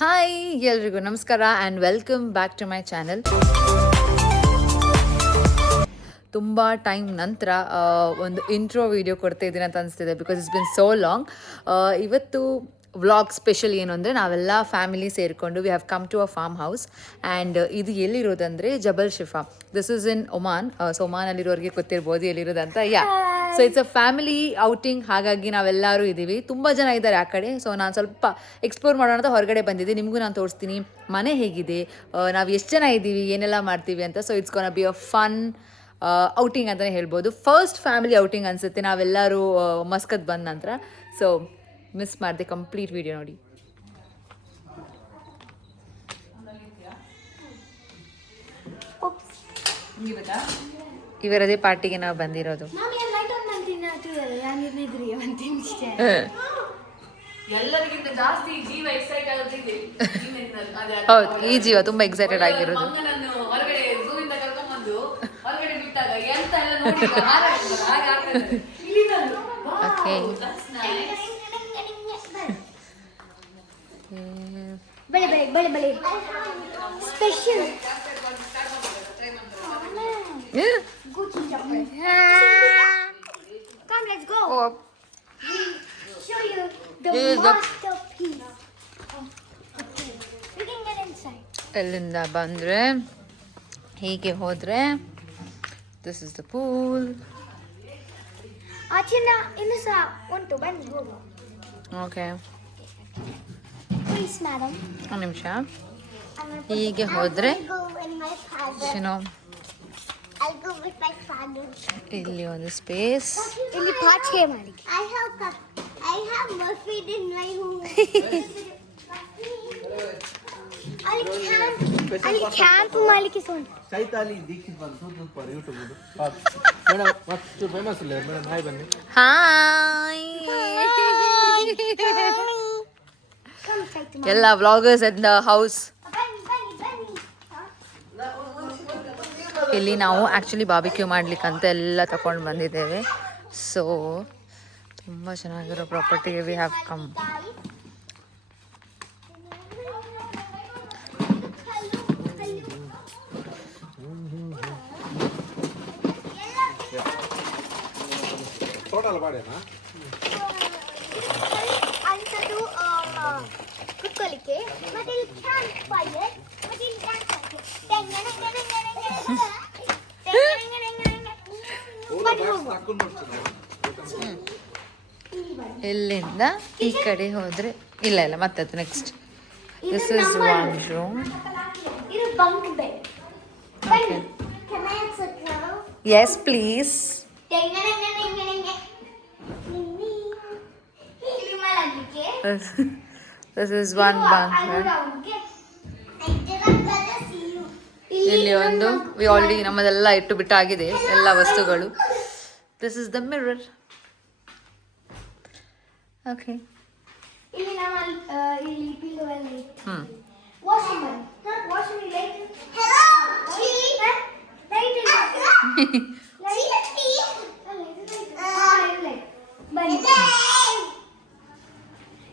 Hi ಎಲ್ರಿಗೂ ನಮಸ್ಕಾರ and welcome back to my channel. ತುಂಬ ಟೈಮ್ ನಂತರ ಒಂದು ಇಂಟ್ರೋ ವಿಡಿಯೋ ಕೊಡ್ತಾ ಇದ್ದೀನಿ ಅಂತ ಅನಿಸ್ತಿದೆ because it's been so long. ಇವತ್ತು ವ್ಲಾಗ್ ಸ್ಪೆಷಲ್ ಏನು ಅಂದರೆ ನಾವೆಲ್ಲ ಫ್ಯಾಮಿಲಿ ಸೇರಿಕೊಂಡು we have come to a farm house and ಇದು ಎಲ್ಲಿರೋದಂದರೆ Jabal Shifa. This is in Oman. So ಒಮಾನಲ್ಲಿರೋರಿಗೆ ಗೊತ್ತಿರ್ಬೋದು ಎಲ್ಲಿರೋದಂತ. So it's a family outing, ಹಾಗಾಗಿ ನಾವೆಲ್ಲರೂ ಇದ್ದೀವಿ. ತುಂಬ ಜನ ಇದ್ದಾರೆ ಆ ಕಡೆ. ಸೊ ನಾನು ಸ್ವಲ್ಪ ಎಕ್ಸ್ಪ್ಲೋರ್ ಮಾಡೋಣ ಅಂತ ಹೊರಗಡೆ ಬಂದಿದ್ದೆ. ನಿಮಗೂ ನಾನು ತೋರಿಸ್ತೀನಿ ಮನೆ ಹೇಗಿದೆ, ನಾವು ಎಷ್ಟು ಜನ ಇದ್ದೀವಿ, ಏನೆಲ್ಲ ಮಾಡ್ತೀವಿ ಅಂತ. So it's ಗೋನ be a fun outing ಅಂತಲೇ ಹೇಳ್ಬೋದು. ಫಸ್ಟ್ ಫ್ಯಾಮಿಲಿ ಔಟಿಂಗ್ ಅನಿಸುತ್ತೆ ನಾವೆಲ್ಲರೂ ಮಸ್ಕತ್ ಬಂದ ನಂತರ. ಸೊ ಮಿಸ್ ಮಾಡಿದೆ, ಕಂಪ್ಲೀಟ್ ವಿಡಿಯೋ ನೋಡಿ. ಇವರದೇ ಪಾರ್ಟಿಗೆ ನಾವು ಬಂದಿರೋದು. ಹೌದು, ಈ ಜೀವ ತುಂಬಾ ಎಕ್ಸೈಟೆಡ್ ಆಗಿರೋದು. Okay, special come, let's go. Show you the masterpiece. Okay, we can get inside. ಎಲ್ಲಿಂದ ಬಂದರೆ ಹೀಗೆ ಹೋದರೆ ದಿಸ್ ಇಸ್ ದ ಪೂಲ್. ಆಚಿನ ಇನ್ನು ಸಹ ಉಂಟು, ಬನ್ನಿ ಹೋಗುವ. ಓಕೆ, ಪ್ಲೀಸ್ ಮೇಡಮ್, ಒಂದು ನಿಮಿಷ. ಹೀಗೆ ಹೋದರೆ ಏನೋ I'll go with my father. ಇಲ್ಲಿ ಒಂದು ಸ್ಪೇಸ್. ಇಲ್ಲಿ ಪಾಚೆ ಮಾಡಿ. I have muffin in my home. ಅಲ್ಲಿ ಕ್ಯಾಂಪ್ ಮಾಡಲಿಕ್ಕೆ ಸಹ ಉಂಟು. ಚೈತಾಲಿ ದೀಕ್ಷಿತ್ ಬಂದು ಸೂಟ್ ಪರ್ ಯೂಟ್ಯೂಬ್ ಮೇಡಮ್ ಮಸ್ತ್ ಫೇಮಸ್ ಇಲ್ಲ ಮೇಡಮ್. ಹಾಯ್ ಬನ್ನಿ. ಹಾಯ್ ಎಲ್ಲ ವ್ಲಾಗರ್ಸ್ ಅಟ್ ದ ಹೌಸ್. ಇಲ್ಲಿ ನಾವು ಆ್ಯಕ್ಚುಲಿ ಬಾರ್ಬಿಕ್ಯೂ ಮಾಡ್ಲಿಕ್ಕಂತ ಎಲ್ಲ ತಗೊಂಡು ಬಂದಿದ್ದೇವೆ. ಸೊ ತುಂಬ ಚೆನ್ನಾಗಿರೋ ಪ್ರಾಪರ್ಟಿಗೆ ವಿ ಹ್ಯಾವ್ ಕಮ್. ಟೋಟಲ್ ಬಾಡೇನಾ ಅಂತದ್ದು ಕುತ್ಕೊಳ್ಳಿಕ್ಕೆ, ಮತ್ತೆ ಇಲ್ಲಿ ಕ್ಯಾಂಪ್ ಫೈರ್, ಮತ್ತೆ ಇಲ್ಲಿ ಡ್ಯಾನ್ಸ್ ಇಲ್ಲಿಂದ ಈ ಕಡೆ ಹೋದರೆ ಇಲ್ಲ ಮತ್ತೆ next this is one room. ಇದು bunk bed. Okay, Can I sit now? Yes please. ಇಲ್ಲಿ ಮಲಗಲಿಕ್ಕೆ. This is one bunk bed. ಇಲ್ಲಿ ಒಂದು ವಿ ಆಲ್ರೆಡಿ ನಮ್ಮದೆಲ್ಲ ಇಟ್ಟು ಬಿಟ್ಟಾಗಿದೆ ಎಲ್ಲ ವಸ್ತುಗಳು. This is the mirror. Okay, ಇಲ್ಲಿ ನಾವು ಇಲ್ಲಿ ಪಿಲ್ಲೋ ಎಲ್ಲ ಇಟ್ಟು. Washing light. ಹೆಲೋ ಲೈಟ್ ಇಲ್ಲ.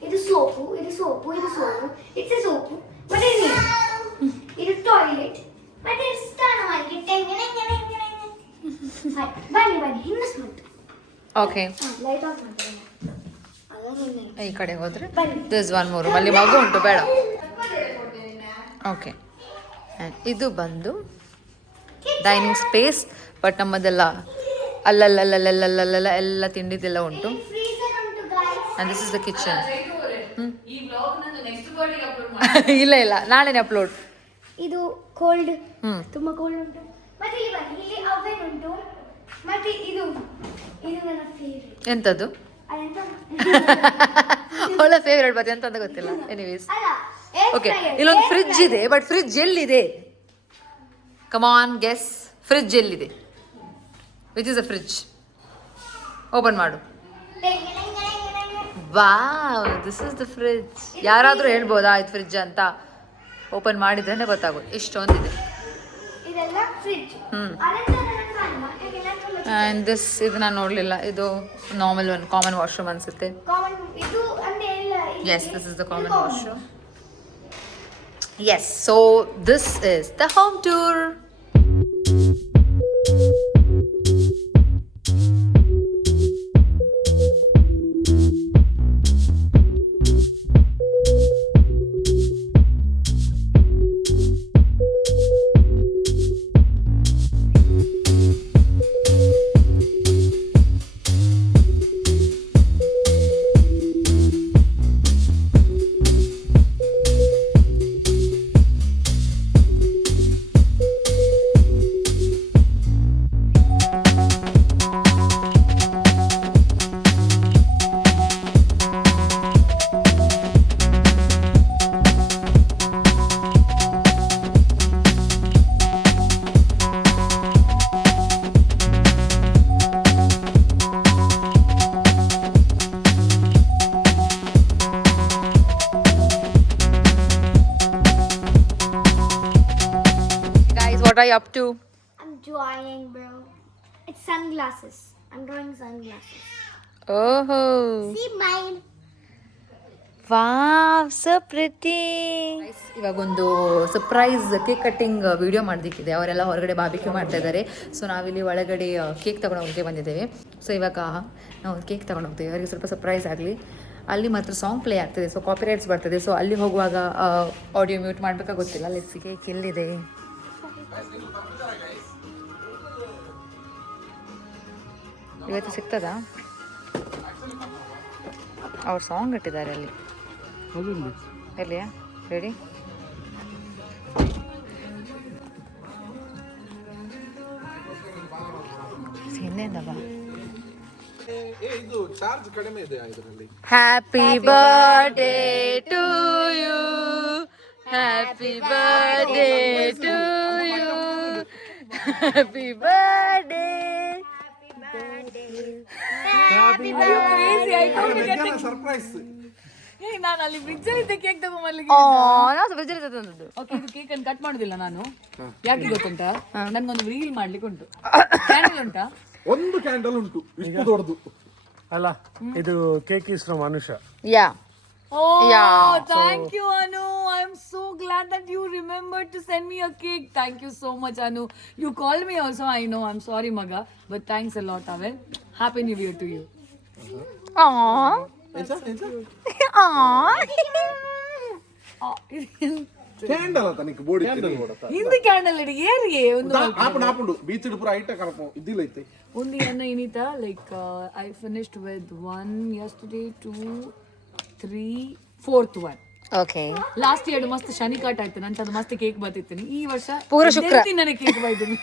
ಇದು ಸೋಪು. It's soap. ಮತ್ತೆ ಇದು ಟಾಯ್ಲೆಟ್. ಮತ್ತೆ ಸ್ನಾನ ಮಾಡಲಿಕ್ಕೆ. ಬನ್ನಿ ಹಿಂದಸ್ ಬಂತು. ಓಕೆ, ಲೈಟ್ ಆಫ್ ಮಾಡ್ತಾರೆ. ಈ ಕಡೆ ಹೋದರೆ ದಿಸ್ ಒನ್ ಮೂರು ಅಲ್ಲಿ ಮಗು ಉಂಟು, ಬೇಡ. ಓಕೆ, ಇದು ಬಂದು ಡೈನಿಂಗ್ ಸ್ಪೇಸ್. ಬಟ್ ನಮ್ಮದೆಲ್ಲ ಅಲ್ಲಲ್ಲಲ್ಲಲ್ಲಲ್ಲಲ್ಲ ಎಲ್ಲ ತಿಂಡಿದೆಲ್ಲ ಉಂಟು. And this is the kitchen. ಇಲ್ಲ ನಾಳೆನೇ ಅಪ್ಲೋಡ್. ಇದು ಕೋಲ್ಡ್, ತುಂಬಾ ಕೋಲ್ಡ್ ಉಂಟು. ಮತ್ತೆ ಇಲ್ಲಿ ಬನ್ನಿ, ಇಲ್ಲಿ ಅವನ್ ಉಂಟು. ಮತ್ತೆ ಇದು ನನ್ನ ಫೇವರೇಟ್. ಎಂಥದ್ದು ಒಳ್ಳೆ ಫೇವ್ರೇಟ್, ಬಟ್ ಎಂತ ಅಂತ ಗೊತ್ತಿಲ್ಲ. ಎನಿವೇಸ್, ಓಕೆ, ಇಲ್ಲೊಂದು ಫ್ರಿಡ್ಜ್ ಇದೆ. ಬಟ್ ಫ್ರಿಡ್ಜ್ ಎಲ್ಲಿದೆ? ಕಮಾನ್ ಗೆಸ್, ಫ್ರಿಡ್ಜ್ ಎಲ್ಲಿದೆ? Which is a fridge? Open ಮಾಡು. Wow, this is the fridge. ಯಾರಾದರೂ ಹೇಳ್ಬೋದಾ ಇದು ಫ್ರಿಡ್ಜ್ ಅಂತ? ಓಪನ್ ಮಾಡಿದ್ರೇ ಗೊತ್ತಾಗೋದು. ಇಷ್ಟೊಂದಿದೆ. ಆ್ಯಂಡ್ ದಿಸ್ ಇದು ನಾನು ನೋಡಲಿಲ್ಲ. ಇದು ನಾರ್ಮಲ್ ಒನ್ ಕಾಮನ್ ವಾಶ್ರೂಮ್ ಅನಿಸುತ್ತೆ. Yes, this is the common washroom. Yes, so this is the home tour. Guys, what are you up to? I'm drawing, bro. It's sunglasses. I'm drawing sunglasses. Oh, See mine. wow, so pretty. ಇವಾಗೊಂದು surprise cake cutting video ಮಾಡೋದಕ್ಕಿದೆ. ಅವರೆಲ್ಲ ಹೊರಗಡೆ barbecue ಮಾಡ್ತಾ ಇದ್ದಾರೆ. So ನಾವಿಲ್ಲಿ ಒಳಗಡೆ cake ತೊಗೊಂಡು ಹೋಗೋಕ್ಕೆ ಬಂದಿದ್ದೇವೆ. ಸೊ ಇವಾಗ ನಾವು ಕೇಕ್ ತೊಗೊಂಡು ಹೋಗ್ತೀವಿ. ಅವರಿಗೆ ಸ್ವಲ್ಪ ಸರ್ಪ್ರೈಸ್ ಆಗಲಿ. ಅಲ್ಲಿ ಮಾತ್ರ ಸಾಂಗ್ ಪ್ಲೇ ಆಗ್ತದೆ, ಸೊ ಕಾಪಿರೈಟ್ಸ್ ಬರ್ತದೆ. ಸೊ ಅಲ್ಲಿ ಹೋಗುವಾಗ ಆಡಿಯೋ ಮ್ಯೂಟ್ ಮಾಡಬೇಕಾ ಗೊತ್ತಿಲ್ಲ. ಲೆಟ್ಸ್ ಕೇಕ್ ಎಲ್ಲಿದೆ. ಇವತ್ತು ಸಿಗ್ತದಾ? ಅವ್ರು ಸಾಂಗ್ ಇಟ್ಟಿದ್ದಾರೆ ಅಲ್ಲಿ. ಎಲ್ಲಿಯಾ? ರೆಡಿ? ಹಿಂದೆಂದವ ಇದು ಚಾರ್ಜ್ ಕಡಿಮೆ ಇದೆ ಇದರಲ್ಲಿ. Happy birthday to you, happy birthday to you, happy birthday. Surprise. ನಾನು ಅಲ್ಲಿ ಫ್ರಿಜ್ ಅಲ್ಲಿ ಕೇಕ್ ತಗೊಂಡ್ಬರ್ಲಿಕ್ಕೆ ಓಕೆ ಇದು ಕೇಕ್ ಅನ್ನು ಕಟ್ ಮಾಡುದಿಲ್ಲ ನಾನು. ಯಾಕೆ ಗೊತ್ತುಂಟಾ, ನನ್ಗೊಂದು ರೀಲ್ ಮಾಡ್ಲಿಕ್ಕೆ ಉಂಟು. ಕ್ಯಾಂಡಲ್ ಉಂಟಾ? ಒಂದು ಕ್ಯಾಂಡಲ್ ಉಂಟು, ಇಷ್ಟು ದೊಡ್ಡದು ಅಲ್ಲ. ಇದು cake is from Anusha. Yeah. Oh, thank you, Anu. I'm so glad that you remembered to send me a cake. Thank you so much, Anu. You called me also, I know. I'm sorry, Maga. But thanks a lot, Avel. Happy New Year to you. Candle ಅಂತ ನಿಕ್ಕೆ body Hindi candle ಇಡಿ ಏರಿಗೆ ಒಂದು ಆಪುಂಡು beach ಪೂರ ಐಟ ಕರಪ ಇದ್ದಿಲ್ಲ ಐತೆ ಒಂದು ಏನ ಏನಿತ like I finished with 1 yesterday 2 3 4th one. Okay. Last year ಮಸ್ತ್ ಶನಿ ಕಾಟ ಆಯ್ತು ನಂತದ್ದು ಮಸ್ತ್ ಕೇಕ್ ಬರ್ತಿತ್ತು. ಈ ವರ್ಷ ಪೂರ ಶುಕ್ರ ನನಗೆ ಕೇಕ್ ಬೈದಿನಿ.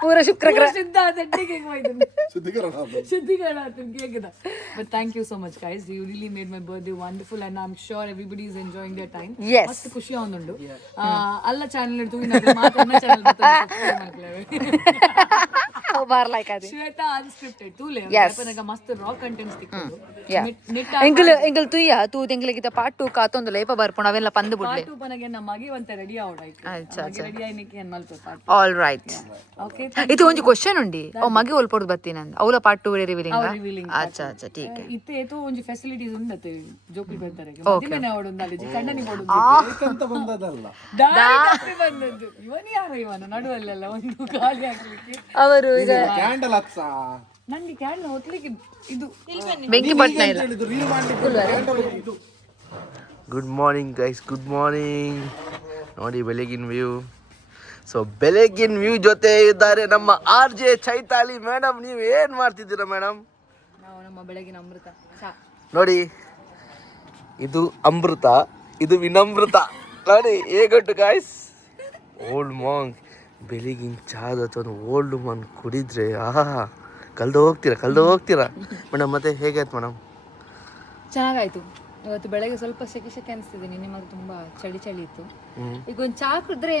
ಪೂರ ಶುಕ್ರಗ್ರ ಶುದ್ಧ ದಡ್ಡಿ ಕೇಕ್ ಬೈದಿನಿ. ಶುದ್ಧೀಕರಣ ಆಯ್ತು ಕೇಕ್ ಇದ. But thank you so much guys, you really made my birthday wonderful and I am sure everybody is enjoying their time. Yes. ಮಸ್ತ್ ಖುಷಿ ಆಗುಂಡು. ಅಲ್ಲ ಚಾನೆಲ್ ಇಡ್ತು ಇನ್ನ ಮಾತನ್ನ ಚಾನೆಲ್ ಬಾರ್ಲೈಕ್ ಅದು. ಶ್ವೇತಾ ಅನ್ಸ್ಕ್ರಿಪ್ಟೆಡ್ ತೂಲೆ Yes. ಅಪ್ಪನಗ ಮಸ್ತ್ ರಾ ಕಂಟೆಂಟ್ಸ್ ತಿಕ್ಕೊಂಡು ನಿಟ್ಟ ಎಂಕಲ್ ತುಯ್ಯ ತೂ ತೆಂಗ್ಲಿಗಿತ ಪಾರ್ಟ್ 2 ಕಾತೊಂದು ಲೇಪ ಬರ್ಪುಣ ಅವೆಲ್ಲ ಪಂದು ಬಿಡ್ಲೆ. ಪಾಟು ಪನಗೆ ನಮ್ಮ ಮಗಿ ಒಂತ ರೆಡಿ ಆವಡಾಯ್ತು. ಮಗಿ ರೆಡಿ ಆಯ್ನಿಕ್ಕೆ ಏನ್ ಮಲ್ಪ ಪಾಟು. All right. ಓಕೆ ಇದು ಒಂಜಿ ಕ್ವೆಶ್ಚನ್ ಉಂಡಿ. ಅವ್ ಮಗಿ ಒಲ್ಪೊಡು ಬತ್ತಿನಂದ ಅವಲ ಪಾರ್ಟ್ 2 ರಿವೀಲಿಂಗ್. revealing ಅಚ್ಚಾ ಅಚ್ಚಾ ಟೀಕೆ. ಇತ್ತೆ ಏತೋ ಒಂಜಿ ಫೆಸಿಲಿಟೀಸ್ ಉಂದತೆ ಜೋಕುಲ್ ಬರ್ತಾರೆ. ಮದಿಮೆನೆ ಅವಡು ಉಂದಾಲಿ ಕಣ್ಣನಿ ಬೋಡು ಅಂತ ಬಂದದಲ್ಲ ದಾರಿ ತಪ್ಪಿ ಬಂದದ್ದು. ಇವನು ಯಾರು ಇವನು ನಡುವಲ್ಲೆಲ್ಲ ಒಂದು ಖಾಲಿ ಆಗ್ಲಿಕ್ಕೆ. ಅವರು ಈಗ ಕ್ಯಾಂಡಲ್ ಹಚ್ಚ ನಂಗೆ ಕ್ಯಾಂಡಲ್ ಹೊತ್ಲಿಕ್ಕೆ ಇದು ಬೆಂಕಿ ಪಟ್ನ ಇಲ್ಲ. ರೀಲ್ ಮಾಡ್ಲಿಕ್ಕೆ ಇದು good morning guys, good morning. ನೋಡಿ ಬೆಳಗಿನ ವ್ಯೂ. ಸೊ ಬೆಳಗಿನ ವ್ಯೂ ಜೊತೆ ಇದ್ದಾರೆ ನಮ್ಮ RJ ಚೈತಾಲಿ ಮೇಡಮ್. ನೀವು ಏನು ಮಾಡ್ತಿದ್ದೀರಾ ಮೇಡಮ್? ನಾವು ನಮ್ಮ ಬೆಳಗಿನ ಅಮೃತ ಚಾ. ನೋಡಿ ಇದು ಅಮೃತ, ಇದು ವಿನಮ್ರತ. ನೋಡಿ ಹೇಗೊಟ್ಟು ಗಾಯ್ಸ್. ಓಲ್ಡ್ ಮಾಂಗ್ ಬೆಳಗಿನ ಚಾದ ಅಥವಾ ಓಲ್ಡ್ ಮಾನ್ ಕುಡಿದ್ರೆ ಆಹಾ ಕಲ್ದು ಹೋಗ್ತೀರಾ ಮೇಡಮ್. ಮತ್ತೆ ಹೇಗಾಯ್ತು ಮೇಡಮ್? ಚೆನ್ನಾಗಾಯ್ತು. ಇವತ್ತು ಬೆಳಗ್ಗೆ ಸ್ವಲ್ಪ ಸೆಕೆ ಸೆಕೆ ಅನಿಸ್ತಿದೆ. ನಿನ್ನೆ ಮಾತ್ರ ತುಂಬಾ ಚಳಿ ಚಳಿ ಇತ್ತು. ಈಗ ಒಂದು ಚಾ ಕುಡಿದ್ರೆ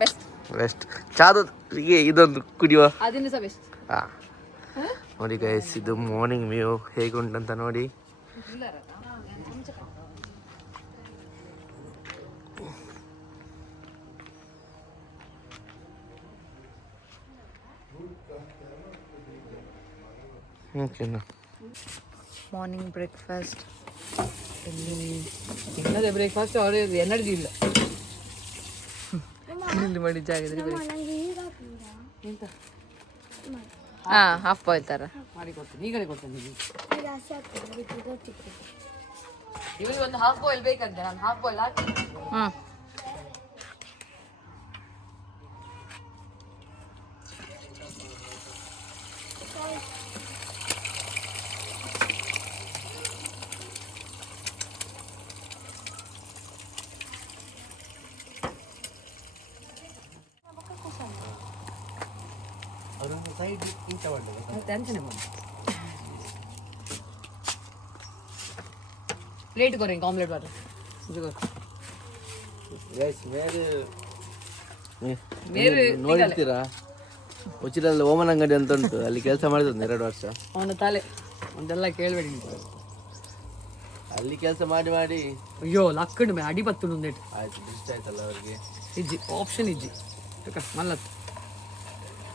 ಬೆಸ್ಟ್. ಚಾದೊಟ್ಟಿಗೆ ಇದೊಂದು ಕುಡಿಯುವ, ಅದನ್ನು ಸಹ ಬೆಸ್ಟ್. ನೋಡಿ ಗೈಸ್, ಇದು ಮಾರ್ನಿಂಗ್ ವ್ಯೂ ಹೇಗುಂಟಂತ ನೋಡಿ. ಓಕೆನಾ? Morning breakfast. ಬ್ರೇಕ್ಫಾಸ್ಟ್ ಎನರ್ಜಿ ಇಲ್ಲ. ಗ್ರಿಲ್ ಮಾಡಿದ ಜಾಗದಲ್ಲಿ ಬರೀ ನಂಗೆ ಈಗ ಹಾಕಿಲ್ಲ. ಎಂತ ಹಾಂ ಹಾಫ್ ಬಾಯ್ಲ್ ಥರ. ಮಾಡಿ ಕೊಡ್ತೇನೆ, ಈಗಲೇ ಕೊಡ್ತೇನೆ ನಿಮಗೆ. ಈಗ ಹಸಿ ಆಗ್ತದೆ ಅದಕ್ಕೆ ಗೊತ್ತಿತ್ತು. ಇವನಿಗೆ ಒಂದು ಹಾಫ್ ಬಾಯ್ಲ್ ಬೇಕಂತೆ, ನಾನು ಹಾಫ್ ಬಾಯ್ಲ್ ಹಾಕಿ. ಹ್ಞೂ ಅದೊಂದು ಸೈಡ್ ಇಂಚ ಮಾಡ್ಬೇಕು. ಟೆನ್ಷನ್ ಮಾಡಿ प्लेट करेंगे ऑमलेट वाला जो ಗೈಸ್ ಮೇರೆ मेरे ನೋಡಿರ್ತೀರಾ ಉಚಿರಲ್ಲಿ ಓಮನ್ ಅಂಗಡಿ ಅಂತ ಉಂಟು, ಅಲ್ಲಿ ಕೆಲಸ ಮಾಡಿದ 2 ವರ್ಷ. ಅವನ ತಲೆ ಒಂದೆಲ್ಲ ಕೇಳಬೇಡಿ ನೀವು. ಅಲ್ಲಿ ಕೆಲಸ ಮಾಡಿ ಮಾಡಿ ಅಯ್ಯೋ ಲಕ್ಕಡ್ ಮೇ ಅಡಿ ಬತ್ತು ಒಂದೇಟು ಆಯ್ತು, ಇಷ್ಟ ಆಯ್ತಲ್ಲ ಅವ್ರಿಗೆ. ಇಜ್ಜಿ ಆಪ್ಷನ್ ಇಜ್ಜಿ ಮಲ್ಲತ್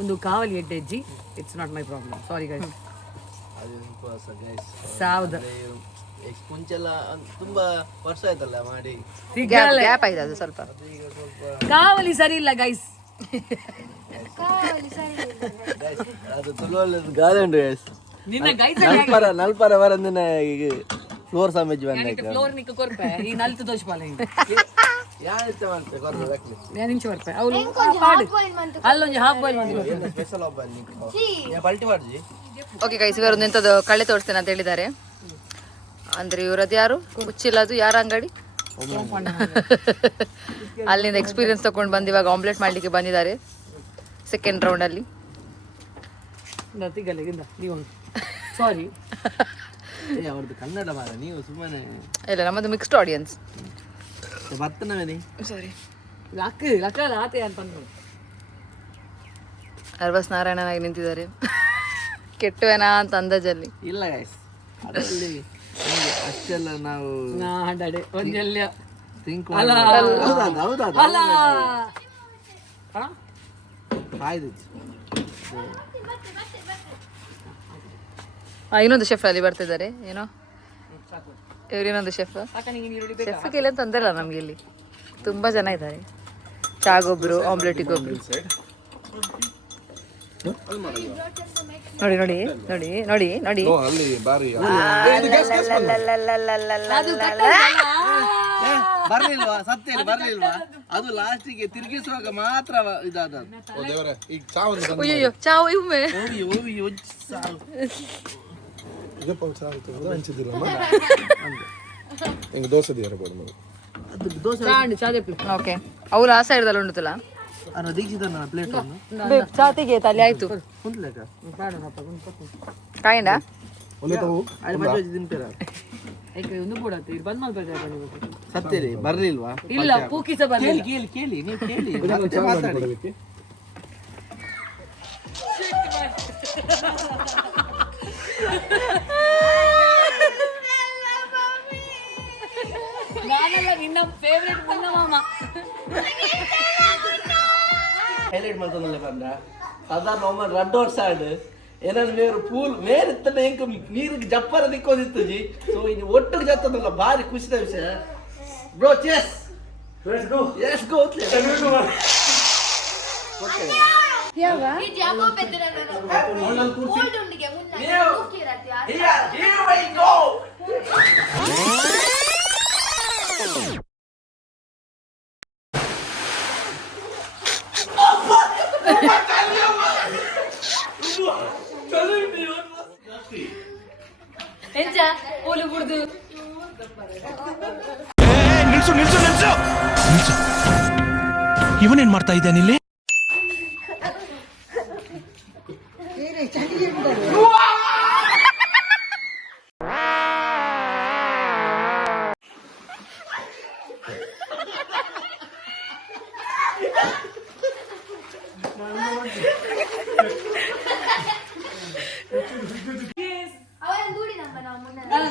ಒಂದು ಕಾವಲಿ ಎಡ್ಡೆ ಇಜ್ಜಿ. It's not my problem, sorry guys. ಅದು ಉಪವಾಸ ಗೈಸ್. ಸಾವ್ದ ಮುಂಚೆಲ್ಲ ತುಂಬಾ ವರ್ಷ ಆಯ್ತಲ್ಲ ಮಾಡಿ, ಗ್ಯಾಪ್ ಆಗಿದೆ ಅದು ಸ್ವಲ್ಪ. ಈಗ ಸ್ವಲ್ಪ ಕಾವಲಿ ಸರಿ ಇಲ್ಲ ಗೈಸ್. ಗೈಸ್ ಅದು ತುಳುವಲ್ಲಿ ಗಾದೆ ಉಂಟು ಗೈಸ್. ನಿನ್ನ ಗೈಸ್ ನಲ್ಪರ ಬರಂದಿನ ಈಗ ಫ್ಲೋರ್ ಸಾಮೇಜ್ ಬಂದಾಯ್ತು. ಫ್ಲೋರ್ ನಿಕ್ಕ ಕೊರ್ಪೆ ಈ ನಲ್ತು ದೋಷಪಾಲ ಯಾರಿಷ್ಟ ಮಾಡ್ತೆ ಕೊರ್ಬೇಕು ನಿಮಿಷ ಬರ್ಪೆ ಅವಳು ಅಲ್ಲೊಂದು ಹಾಫ್ ಬಾಯ್ಲ್ ಮಾಡಿ ಸ್ಪೆಷಲ್ ಒಬ್ಬ ಪಲ್ಟಿ ಮಾಡ್ಜಿ. ಓಕೆ ಗೈಸ್, ಇವರೊಂದು ಎಂಥದ್ದು ಕಳೆ ತೋರಿಸ್ತೇನೆ ಅಂತ ಹೇಳಿದ್ದಾರೆ. ಅಂದರೆ ಇವರದ್ದು ಯಾರು ಹುಚ್ಚಿಲ್ಲದು ಯಾರ ಅಂಗಡಿ ಅಲ್ಲಿಂದ ಎಕ್ಸ್ಪೀರಿಯನ್ಸ್ ತಗೊಂಡು ಬಂದು ಇವಾಗ ಆಮ್ಲೆಟ್ ಮಾಡಲಿಕ್ಕೆ ಬಂದಿದ್ದಾರೆ ಸೆಕೆಂಡ್ ರೌಂಡಲ್ಲಿ. ತಿಗಲ್ಲಿಗಿಂದ ನೀವು ಸಾರಿ ಅವ್ರದ್ದು ಕನ್ನಡ ಮಾರ, ನೀವು ಸುಮ್ಮನೆ ಇಲ್ಲ, ನಮ್ಮದು ಮಿಕ್ಸ್ಡ್ ಆಡಿಯನ್ಸ್. ಬರ್ತನವೇನಿ ಸಾರಿ. ಲಕ್ಕ ಆತೆ ಅಂತ ಅಂದ್ಕೊಂಡು ಅರ್ವಸ್ ನಾರಾಯಣನಾಗಿ ನಿಂತಿದ್ದಾರೆ. ಕೆಟ್ಟವೇನಾ ಅಂತ ಅಂದಾಜಲ್ಲಿ. ಇಲ್ಲ ಗೈಸ್, ಅದರಲ್ಲಿ ನಮ್ಗೆ ಅಷ್ಟೆಲ್ಲ ನಾವು ನಾಡಡೆ ಒಂದೆಲ್ಲ ಥಿಂಕ್ ಅಲ್ಲ. ಹೌದಾ ಅಲ್ಲ ಆಯ್ತು. ಇನ್ನೊಂದು ಶೆಫ್ ಅಲ್ಲಿ ಬರ್ತಿದ್ದಾರೆ. ಏನೋ ಇವ್ರು ಇನ್ನೊಂದು ಶೆಫ್. ಶೆಫ್ಗೆ ಇಲ್ಲ ಅಂತ ಅಂದಲ್ಲ, ನಮ್ಗೆ ಇಲ್ಲಿ ತುಂಬಾ ಜನ ಇದ್ದಾರೆ. ಚಾಗೊಬ್ರು, ಆಮ್ಲೆಟಿಗೊಬ್ರು. ನೋಡಿ ನೋಡಿ ನೋಡಿ ನೋಡಿ ನೋಡಿ. ಬರ್ಲಿಲ್ವಾ ಸತ್ಯ ಬರ್ಲಿಲ್ವಾ? ಅದು ಲಾಸ್ಟಿಗೆ ತಿರುಗಿಸುವಾಗ ಮಾತ್ರ ಇದಾದ. ಅಯ್ಯೋ ಚಾವು ಇವ್ಮೆ. ಓಕೆ, ಅವ್ರು ಆ ಸೈಡ್ದಲ್ಲಿ ಉಂಟಲ್ಲ ದೀಕ್ಷಿತನ ಪ್ಲೇಟ್ ಚಾತಿಗೆ ತಲೆ ಆಯ್ತು ಕಾಯಿಂದ ತಿಂತೀರ ಒಂದು ಕೂಡ ಬಂದ್ ಮಾಡ್ಬೇಕು. ಸತ್ಯ ರೀ ಬರ್ಲಿಲ್ವಾ? ಇಲ್ಲ ಪೂಕಿಸ ಬರ್ಲಿಲ್ಲ. ಕೇಳಿ ಕೇಳಿ ನೀವು ಕೇಳಿ ಮಾತಾಡಿ. ನಾನಲ್ಲ ನಿನ್ನ ಫೇವ್ರೆಟ್ ಮುನ್ನ ಮಾಮ. ಹೈಲೈಟ್ ಮಾಡ್ತಾನಲ್ಲ ಬಂದ ಸಾಧಾರಣ ಒಮ್ಮೆ 2 ವರ್ಷ ಆಡು ಏನಾದ್ರು ಮೇರು ಪೂಲ್ ಮೇರಿತ್ತನ ಹೆಂಗ ನೀರಿಗೆ ಜಪ್ಪರ ನಿಕ್ಕೋದಿತ್ತು ಜಿ. ಸೊ ಇನ್ನು ಒಟ್ಟಿಗೆ ಜತ್ತದಲ್ಲ ಭಾರಿ ಖುಷಿದ ವಿಷಯ bro. Chess let's go okay. ಎಂಚ ಓಲು ಬಿಡುದು ನಿಲ್ಸು ನಿಲ್ಸು ನಿಲ್ಸು ನಿಲ್ಸು. ಇವನೇನ್ ಮಾಡ್ತಾ ಇದ್ದಾನೆ ಇಲ್ಲಿ?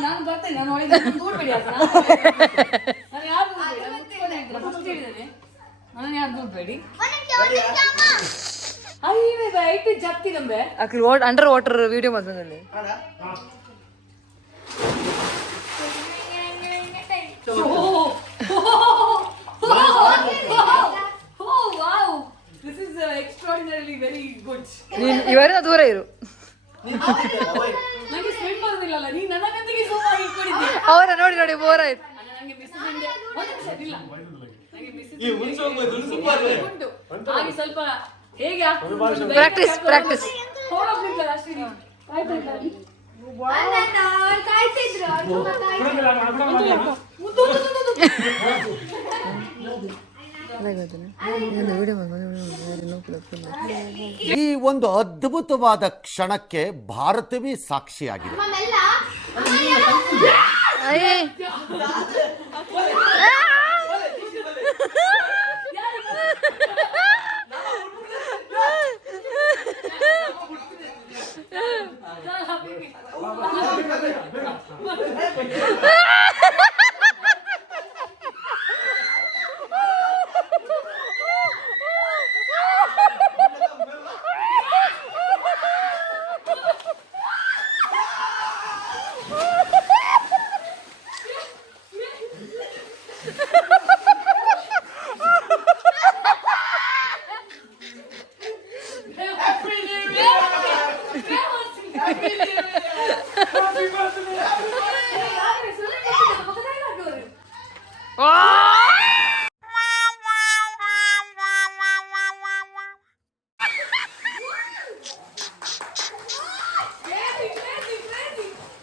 ನಾನು ಬರ್ತೇನೆ. ನಾನು ಒಳಗೆ ದೂಡ್ಬೇಡಿ ಅಂತ ನಾನು ಯಾರು ಫಸ್ಟ್ ಹೇಳಿದ್ದೇನೆ. ನಾನು ಯಾರು ದೂಡ್ಬೇಡಿ. ಅಯ್ಯೇ ಬೈಟ್ ಜತ್ತಿ ನಂಬೆ ಅಂಡರ್ ವಾಟರ್ ವಿಡಿಯೋ ಮಧ್ಯದಲ್ಲಿ Oh wow. Very good. ನೀನು ಇವರಿಂದ ದೂರ ಇರು. ನನಗೆ ಸ್ಮೆಲ್ ಬರೋದಿಲ್ಲಲ್ಲ, ನೀನು ನನ್ನ ಕತ್ತಿಗೆ ಸೋಮಾಗಿ ಇಟ್ಕೊಂಡಿದ್ದೆ. ಅವರ ನೋಡಿ ನೋಡಿ ಬೋರ್ ಆಯ್ತು. ನನಗೆ ಮಿಸ್ಸಸ್ ಇಂಡಿಯಾ ಒಂದು ನಿಮಿಷ ಇಲ್ಲ, ನನಗೆ ಮಿಸ್ಸಸ್ ಈ ಹುಣಸೆ ಹೋಗ್ಬೋದು ಸೂಪರ್ ಉಂಟು ಹಾಗೆ ಸ್ವಲ್ಪ ಹೇಗೆ ಪ್ರಾಕ್ಟೀಸ್ ಪ್ರಾಕ್ಟೀಸ್. ಹೋಗ್ಲಿಲ್ಲ ಅಶ್ವಿನಿ ಆಯ್ತಾ ಕಾಯ್ತಿದ್ರು ಅವ್ರು ಈ ಒಂದು ಅದ್ಭುತವಾದ ಕ್ಷಣಕ್ಕೆ ಭಾರತವೇ ಸಾಕ್ಷಿಯಾಗಿದೆ. ನಮ್ಮೆಲ್ಲ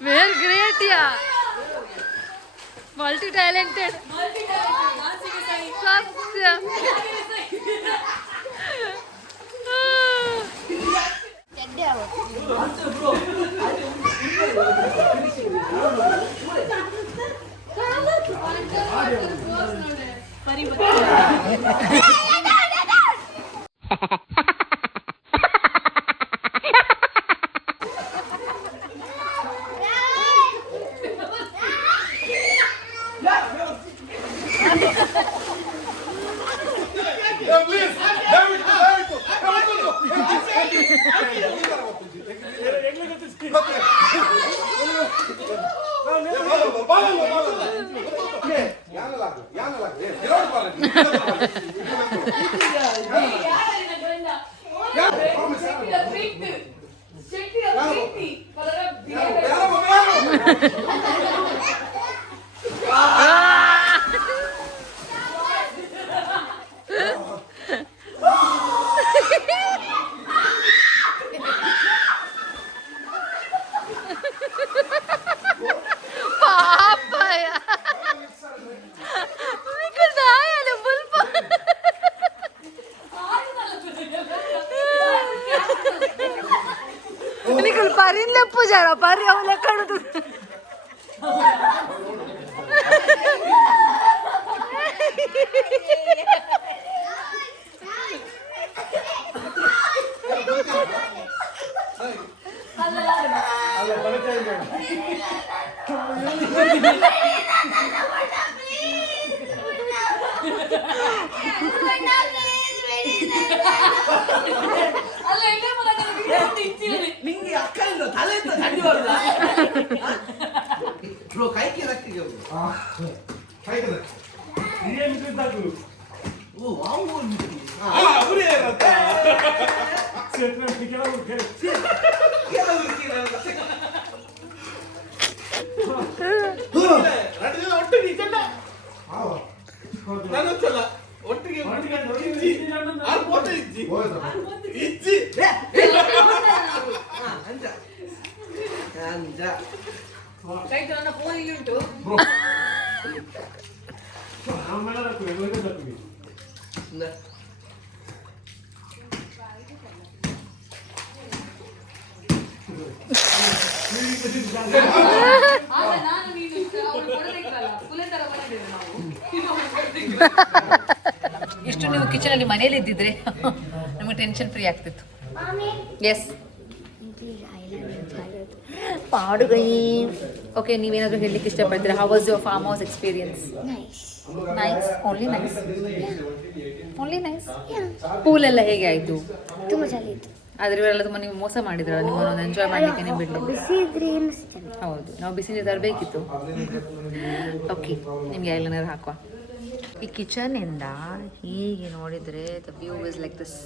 ವೆರಿ ಗ್ರೇಟ್ ಯಾ, ಮಲ್ಟಿ ಟ್ಯಾಲೆಂಟೆಡ್ ಸತ್ಯ. ಪೂಜಾರ ಪಾರಿ ಅವನ ಕಡುದು ನಿಂಗೆ ಅಕ್ಕಲಿಂದ ತಲೆಯಿಂದ ತಣ್ಣಿ ಬರುದ ಬ್ರೋ ಕೈಗೆ ರಕ್ತಿಗೆ ಓ ವಾವು ಅವರೇ ಒಟ್ಟಿಗೆ ನನ್ನ ಫೋನ್ ಇಲ್ಲಿ ಉಂಟು. ನಾನು ನೀನು ಪುಲೆ ತರ ಬಂದಿದ್ದೇವೆ ನಾವು. ಇಷ್ಟು ನೀವು ಕಿಚನಲ್ಲಿ ಮನೇಲಿ ಇದ್ದಿದ್ರೆ ನಮಗೆ ಟೆನ್ಷನ್ ಫ್ರೀ ಆಗ್ತಿತ್ತು. ಎಸ್ ಪಾಡುಗೈ. ಓಕೆ, ನೀವೇನಾದರೂ ಹೇಳಲಿಕ್ಕೆ ಇಷ್ಟಪಡ್ತೀರಾ? How was your farm house experience? Nice, only nice, only nice. Pool ಎಲ್ಲ ಹೇಗೆ ಆಯಿತು? ತುಂಬ ಚೆನ್ನಾಗಿತ್ತು. ಆದರೆ ಇವರೆಲ್ಲ ತುಂಬ ನೀವು ಮೋಸ ಮಾಡಿದ್ರಲ್ಲ, ನಿಮ್ಮನ್ನು ಎಂಜಾಯ್ ಮಾಡಲಿಕ್ಕೆ ನೀವು ಬಿಡಲಿ. ಬಿಸಿ ಇದ್ರೆ ಏನು ಹೌದು, ನಾವು ಬಿಸಿ ನೀರು ತರಬೇಕಿತ್ತು. ಓಕೆ, ನಿಮಗೆ ಎಲ್ಲನಾರು ಹಾಕುವ. ಈ ಕಿಚನಿಂದ ಹೀಗೆ ನೋಡಿದರೆ the view is like this.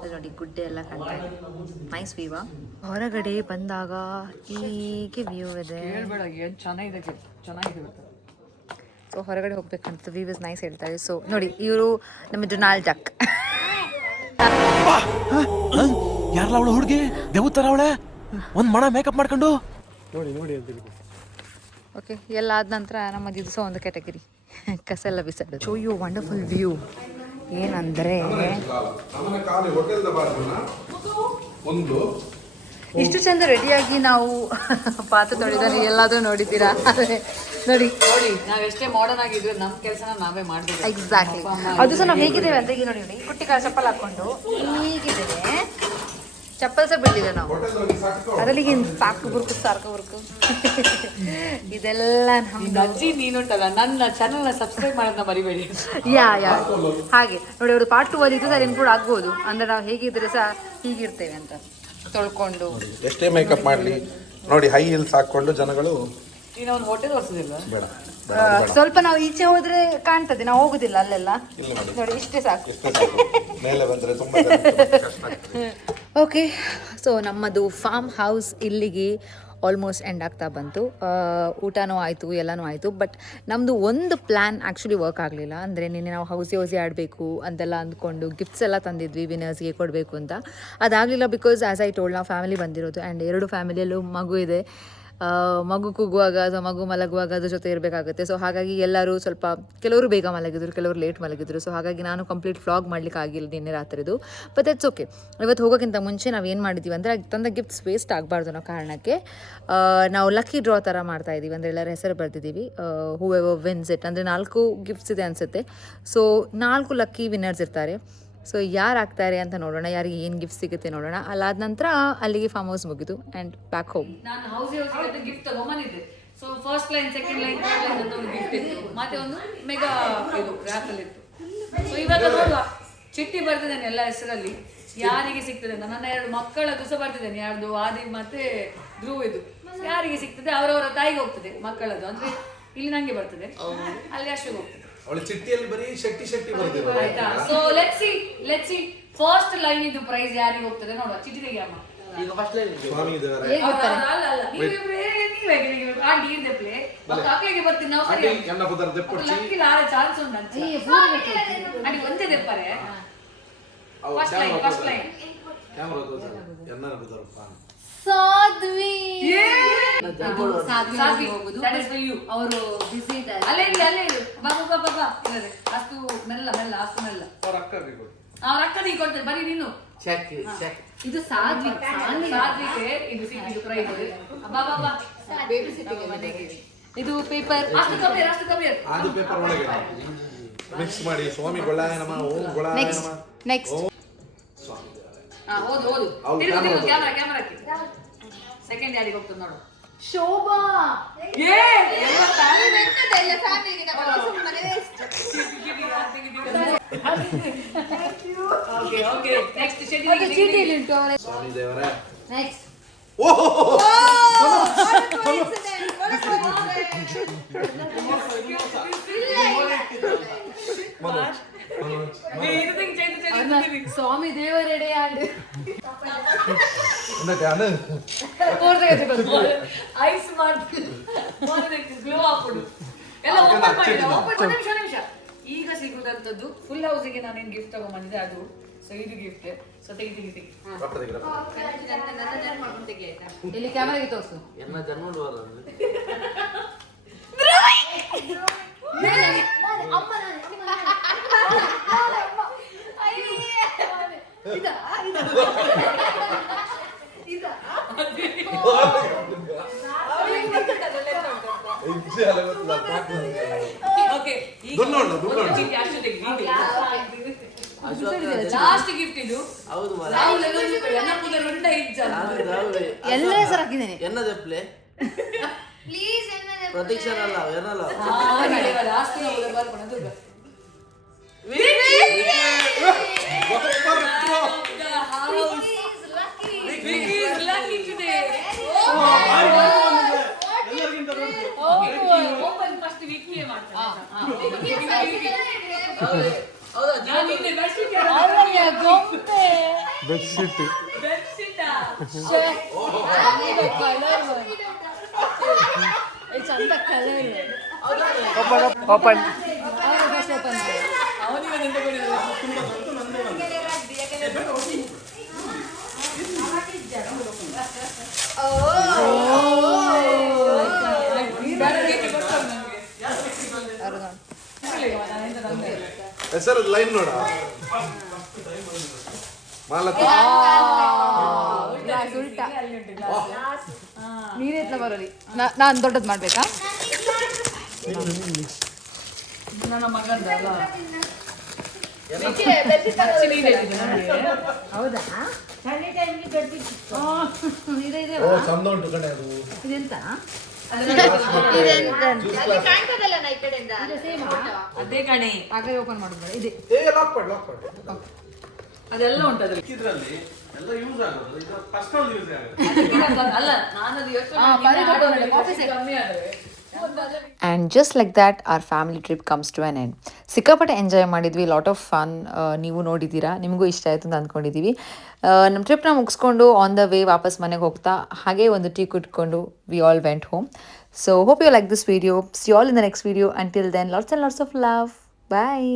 ಅಲ್ಲಿ ನೋಡಿ ಗುಡ್ಡೆ ಎಲ್ಲ ಕಾಣ್ತಾ ಇದೆ, ನೈಸ್ ವ್ಯೂವಾ. ಹೊರಗಡೆ ಬಂದಾಗ ಹೀಗೆ ವ್ಯೂ ಇದೆ. ಹೇಳ್ಬೇಡ ಏನು ಚೆನ್ನಾಗಿದೆ ಗೊತ್ತಾ. ಸೊ ಹೊರಗಡೆ ಹೋಗ್ಬೇಕಂತ ವ್ಯೂ ಇಸ್ ನೈಸ್ ಹೇಳ್ತಾರೆ. ಸೊ ನೋಡಿ ಇವರು ನಮ್ಮ ಡೊನಾಲ್ಡ್ ಡಕ್. ಯಾರಲ್ಲ ಅವಳು ಹುಡುಗಿ ದೇವತರ ಅವಳೆ ಒಂದ್ ಮಣ ಮೇಕಪ್ ಮಾಡ್ಕೊಂಡು ಓಕೆ, ಎಲ್ಲ ಆದ ನಂತರ ನಮ್ಮ ದಿವಸ ಒಂದು ಕ್ಯಾಟಗರಿ ಕಸ ಎಲ್ಲ ಬಿಸಾಡೋದು. ಶೋ ಯು ವಂಡರ್ಫುಲ್ ವ್ಯೂ ಏನಂದರೆ ಇಷ್ಟು ಚಂದ ರೆಡಿಯಾಗಿ ನಾವು ಪಾತ್ರೆ ತೊಳೆದರೆ ಎಲ್ಲಾದರೂ ನೋಡಿದ್ದೀರಾ? ಆದರೆ ನೋಡಿ ನಾವು ಎಷ್ಟೇ ಮಾಡರ್ನ್ ಆಗಿದ್ರು ನಮ್ಮ ಕೆಲಸನ ನಾವೇ ಮಾಡ್ಬೇಕು. ಎಕ್ಸಾಕ್ಟ್ಲಿ. ಅದು ಸಹ ನಾವು ಹೇಗಿದ್ದೇವೆ ಅಂತ ಈಗ ನೋಡಿ ನೋಡಿ ಕುಟ್ಟಿ ಕಾಲ ಚಪ್ಪಲ್ ಹಾಕ್ಕೊಂಡು ಹೀಗಿದ್ದೇವೆ, ಚಪ್ಪಲ್ ಸಹ ಬಿಟ್ಟಿದೆ ನಾವು. ಅದರಲ್ಲಿ ಸಾಕು ಬುರ್ಕು ಇದೆಲ್ಲ ನಿನ್ನ ಅಜ್ಜಿ ನೀನುಂಟಲ್ಲ ನನ್ನ ಚಾನಲ್ನ ಸಬ್ಸ್ಕ್ರೈಬ್ ಮಾಡೋದನ್ನ ಮರಿಬೇಡಿ. ಯಾ ಹಾಗೆ ನೋಡಿ, ಅವರು ಪಾರ್ಟ್ 2 ಅಲ್ಲಿ ಸಹ ಇನ್ಕ್ಲೂಡ್ ಆಗ್ಬೋದು. ಅಂದರೆ ನಾವು ಹೇಗಿದ್ರೆ ಸಹ ಹೀಗಿರ್ತೇವೆ ಅಂತ ತೊಳ್ಕೊಂಡು. ಎಷ್ಟೇ ಮೇಕಪ್ ಮಾಡಲಿ ನೋಡಿ, ಹೈ ಹೀಲ್ಸ್ ಹಾಕೊಂಡು ಜನಗಳು ನೀನು ಅವ್ನು ಹೊಟ್ಟೆ ತೋರಿಸೋದಿಲ್ಲ. ಬೇಡ ಸ್ವಲ್ಪ ನಾವು ಈಚೆ ಹೋದ್ರೆ ಕಾಣ್ತದೆ, ನಾವು ಹೋಗುದಿಲ್ಲ ಅಲ್ಲೆಲ್ಲ. ನೋಡಿ ಇಷ್ಟೇ ಸಾಕು. ಮೇಲೆ ಬಂದರೆ ತುಂಬ ಕಷ್ಟ ಆಗ್ತದೆ. ಓಕೆ, ಸೊ ನಮ್ಮದು ಫಾರ್ಮ್ ಹೌಸ್ ಇಲ್ಲಿಗೆ ಆಲ್ಮೋಸ್ಟ್ ಎಂಡ್ ಆಗ್ತಾ ಬಂತು. ಊಟನೂ ಆಯಿತು, ಎಲ್ಲನೂ ಆಯಿತು. ಬಟ್ ನಮ್ಮದು ಒಂದು ಪ್ಲ್ಯಾನ್ ಆ್ಯಕ್ಚುಲಿ ವರ್ಕ್ ಆಗಲಿಲ್ಲ. ಅಂದರೆ ನಿನ್ನೆ ನಾವು ಹೌಸಿ ಆಡಬೇಕು ಅಂತೆಲ್ಲ ಅಂದ್ಕೊಂಡು ಗಿಫ್ಟ್ಸ್ ಎಲ್ಲ ತಂದಿದ್ವಿ ವಿನ್ನರ್ಸ್ಗೆ ಕೊಡಬೇಕು ಅಂತ. ಅದಾಗಲಿಲ್ಲ ಬಿಕಾಸ್ ಆ್ಯಸ್ ಐ ಟೋಲ್ಡ್ ನಾವು ಫ್ಯಾಮಿಲಿ ಬಂದಿರೋದು ಆ್ಯಂಡ್ 2 ಫ್ಯಾಮಿಲಿಯಲ್ಲೂ ಮಗು ಇದೆ. ಮಗು ಕೂಗುವಾಗ ಅಥವಾ ಮಗು ಮಲಗುವಾಗ ಅದ್ರ ಜೊತೆ ಇರಬೇಕಾಗುತ್ತೆ. ಸೊ ಹಾಗಾಗಿ ಎಲ್ಲರೂ ಸ್ವಲ್ಪ ಕೆಲವರು ಬೇಗ ಮಲಗಿದ್ರು, ಕೆಲವರು ಲೇಟ್ ಮಲಗಿದ್ರು. ಸೊ ಹಾಗಾಗಿ ನಾನು ಕಂಪ್ಲೀಟ್ ವ್ಲಾಗ್ ಮಾಡಲಿಕ್ಕೆ ಆಗಿಲ್ಲ ನಿನ್ನೆ ರಾತ್ರಿದು. But it's okay. ಇವತ್ತು ಹೋಗೋಕ್ಕಿಂತ ಮುಂಚೆ ನಾವು ಏನು ಮಾಡಿದ್ದೀವಿ ಅಂದರೆ ತಂದ ಗಿಫ್ಟ್ಸ್ ವೇಸ್ಟ್ ಆಗಬಾರ್ದು ಅನ್ನೋ ಕಾರಣಕ್ಕೆ ನಾವು ಲಕ್ಕಿ ಡ್ರಾ ಥರ ಮಾಡ್ತಾಯಿದ್ದೀವಿ. ಅಂದರೆ ಎಲ್ಲರ ಹೆಸರು ಬರೆದಿದ್ದೀವಿ. ಹೂ ಎವರ್ ವಿನ್ಸ್ ಇಟ್, ಅಂದರೆ 4 ಗಿಫ್ಟ್ಸ್ ಇದೆ ಅನಿಸುತ್ತೆ. ಸೊ 4 ಲಕ್ಕಿ ವಿನ್ನರ್ಸ್ ಇರ್ತಾರೆ. ಸೊ ಯಾರು ಆಗ್ತಾರೆ ಅಂತ ನೋಡೋಣ, ಯಾರಿಗೆ ಏನು ಗಿಫ್ಟ್ ಸಿಗುತ್ತೆ ನೋಡೋಣ. ಅಲ್ಲಾದ ನಂತರ ಅಲ್ಲಿಗೆ ಫಾರ್ಮ್ ಹೌಸ್ ಮುಗಿದು ಆ್ಯಂಡ್ ಬ್ಯಾಕ್ ಹೋಮ್. ನಾನು ಹೌಸಿ ಗಿಫ್ಟ್ ತಗೊಂಬಂದಿದ್ದೆ. So first line, second line, third line ಅಂತ ಒಂದು ಗಿಫ್ಟ್ ಇತ್ತು. ಮತ್ತೆ ಒಂದು ಮೆಗಾ ಇದು ರ್ಯಾಪಲ್ ಇತ್ತು. ಸೊ ಇವಾಗ ನೋಡುವ, ಚಿಟ್ಟಿ ಬರ್ತಿದ್ದೇನೆ ಎಲ್ಲ ಹೆಸರಲ್ಲಿ ಯಾರಿಗೆ ಸಿಗ್ತದೆ ಅಂತ. ನನ್ನ 2 ಮಕ್ಕಳದ್ದು ಸಹ ಬರ್ತಿದ್ದೇನೆ, ಯಾರ್ದು ಆದಿ ಮತ್ತೆ ಧ್ರುವ್ ಇದು. ಯಾರಿಗೆ ಸಿಗ್ತದೆ ಅವರವರ ತಾಯಿಗೆ ಹೋಗ್ತದೆ ಮಕ್ಕಳದ್ದು. ಅಂದ್ರೆ ಇಲ್ಲಿ ನಂಗೆ ಬರ್ತದೆ, ಅಲ್ಲಿ ಅಶ್ವಿಗೆ ಹೋಗ್ತದೆ. ಅವಳ ಚಿಟ್ಟಿಯಲ್ಲಿ ಬರೀ ಶೆಟ್ಟಿ ಬರ್ತಿದ್ರು. ಆಯ್ತಾ? So let's see first line ಇದು ಪ್ರೈಸ್ ಯಾರಿಗೆ ಹೋಗ್ತದೆ ನೋಡುವ. ಚಿಟ್ಟಿ ತೆಗಿ ಅಮ್ಮ. ಈಗ ಫಸ್ಟ್ ಲೈನ್ ಸ್ವಾಮಿ ಇದ್ದಾರೆ. ಅಕ್ಕಳಿಗೆ ಬರ್ತೀನಿ ನಾವು. ಸರಿ ಎನ್ನ ಪುದರ್ ದೆಪ್ಪೊಚ್ಚಿ ಲಕ್ಕಿಲ ಆರೆ ಚಾನ್ಸ್ ಉಂಟು ಅಂತ. ಅಡಿ ಒಂದೇ ದೆಪ್ಪರೆ. ಫಸ್ಟ್ ಲೈನ್ ಕ್ಯಾಮೆರಾ ತೋರಿಸ ಎನ್ನ ಪುದರ್ ಪಾನ್ ಸಾಧ್ವಿ ಹೋಗುದು. That is for you. ಅವರು ಬಿಸಿ ಇದ್ದಾರೆ. ಅಲ್ಲೇ ಇರು ಬಾಬಾ ಇಲ್ಲದೆ ಅಷ್ಟು ಮೆಲ್ಲ ಅಷ್ಟು ಮೆಲ್ಲ. ಅವ್ರ ಅಕ್ಕ ಬೇಕು, ಅವ್ರ ಅಕ್ಕ ನೀ ಕೊಡ್ತೇನೆ, ಬರೀ ನೀನು. ಇದು ಸಾಧ್ವಿಗೆ ಇದು ಸಿಕ್ಕಿದ್ದು ಪ್ರೈಸ್. ಬಾ ಬೇಬಿ ಸಿಟ್ಟಿಗೆ ಮನೆಗೆ. ಇದು ಪೇಪರ್ ಅಷ್ಟು ಕಮ್ಮಿ ಅದು ಪೇಪರ್ ಒಳಗೆ ಮಿಕ್ಸ್ ಮಾಡಿ ಸ್ವಾಮಿ ಗೊಳ್ಳಾಯ ನಮ ಓಂ ಗೊಳ್ಳಾಯ ನಮ. ನೆಕ್ಸ್ಟ್ ಓದು ಕ್ಯಾಮರಾಕ್ಕೆ. ಸೆಕೆಂಡ್ ಯಾರಿಗೆ ಹೋಗ್ತದೆ ನೋಡು. ಶೋಭಾ. ಸ್ವಾಮಿ ದೇವರೇ. ನೆಕ್ಸ್ಟ್ ಸ್ವಾಮಿ ದೇವರೆಡೆ ಆಡು ಐಸ್ ಮಾಡ್ತೀನಿ ಗ್ಲೋ ಹಾಕೊಡು ಎಲ್ಲ ಓಪನ್ ನಿಮಿಷ. ಈಗ ಸಿಗುದಂತದ್ದು ಫುಲ್ ಹೌಸಿಗೆ ನಾನೇನು ಗಿಫ್ಟ್ ತಗೊಂಡ್ಬಂದಿದ್ದೆ ಅದು. ಸೊ ಇದು ಗಿಫ್ಟ್. ಸೊ ತೆಗಿ. ಇಲ್ಲಿ ಕ್ಯಾಮರಾಗೆ ತೋರಿಸು. ಎನ್ನ ಜನ್ಮವಾರ ಲಾಸ್ಟ್ ಗಿಫ್ಟ್ ಇದು. ಹೌದು ಎಲ್ಲ ಹೆಸರು ಹಾಕಿದ್ದೇನೆ. ಎನ್ನದೆಪ್ಲೆ ಪ್ಲೀಸ್ ಪ್ರತೀಕ್ಷಾ ಅಲ್ಲ ಏನಲ್ಲ last lucky today. Open first Vicky ಮಾಡ್ತಾರೆ. ಬೆಡ್ಶೀಟ್ ಚಂದ ಕಲರ್ ಓಪನ್ ಹೆಸರು ಲೈನ್ ನೋಡ ಮಾಲತಿ ನೀರೆತ್ಲ ಬರೋಲಿ ನಾನು ದೊಡ್ಡದು ಮಾಡ್ಬೇಕಾ ನನ್ನ ಮಗಂದ ಅಲ್ಲ ಹೌದಾ ಓ ಚಂದ ಉಂಟು ಕಡೆ ಅದು ಇದೆಂತ ಅದೇ ಕಣೆ ಹಾಗೆ ಓಪನ್ ಮಾಡೋದು ಇದೆ ಲಾಕ್ ಮಾಡಿ ಅದೆಲ್ಲ ಉಂಟು ಅದ್ರಲ್ಲಿ ಇದರಲ್ಲಿ ಎಲ್ಲ ಯೂಸ್ ಆಗೋದು ಇದು ಪರ್ಸನಲ್ ಯೂಸ್ ಆಗುತ್ತೆ ಅಲ್ಲ ನಾನು ಅದು ಯೋಚನೆ ಕಮ್ಮಿ ಆದರೆ and just like that our family trip comes to an end. ಸಿಕ್ಕಾಪಟ್ಟೆ ಎಂಜಾಯ್ ಮಾಡಿದ್ವಿ, ಲಾಟ್ ಆಫ್ ಫನ್. ನೀವು ನೋಡಿದ್ದೀರಾ, ನಿಮಗೂ ಇಷ್ಟ ಆಯಿತು ಅಂತ ಅಂದ್ಕೊಂಡಿದ್ದೀವಿ. ನಮ್ಮ ಟ್ರಿಪ್ನ ಮುಗಿಸ್ಕೊಂಡು ಆನ್ ದ ವೇ ವಾಪಸ್ ಮನೆಗೆ ಹೋಗ್ತಾ ಹಾಗೆ ಒಂದು ಟೀ ಕುಟ್ಕೊಂಡು ವಿ ಆಲ್ ವೆಂಟ್ ಹೋಮ್. So hope you like this video. See all in the next video. Until then lots and lots of love. Bye.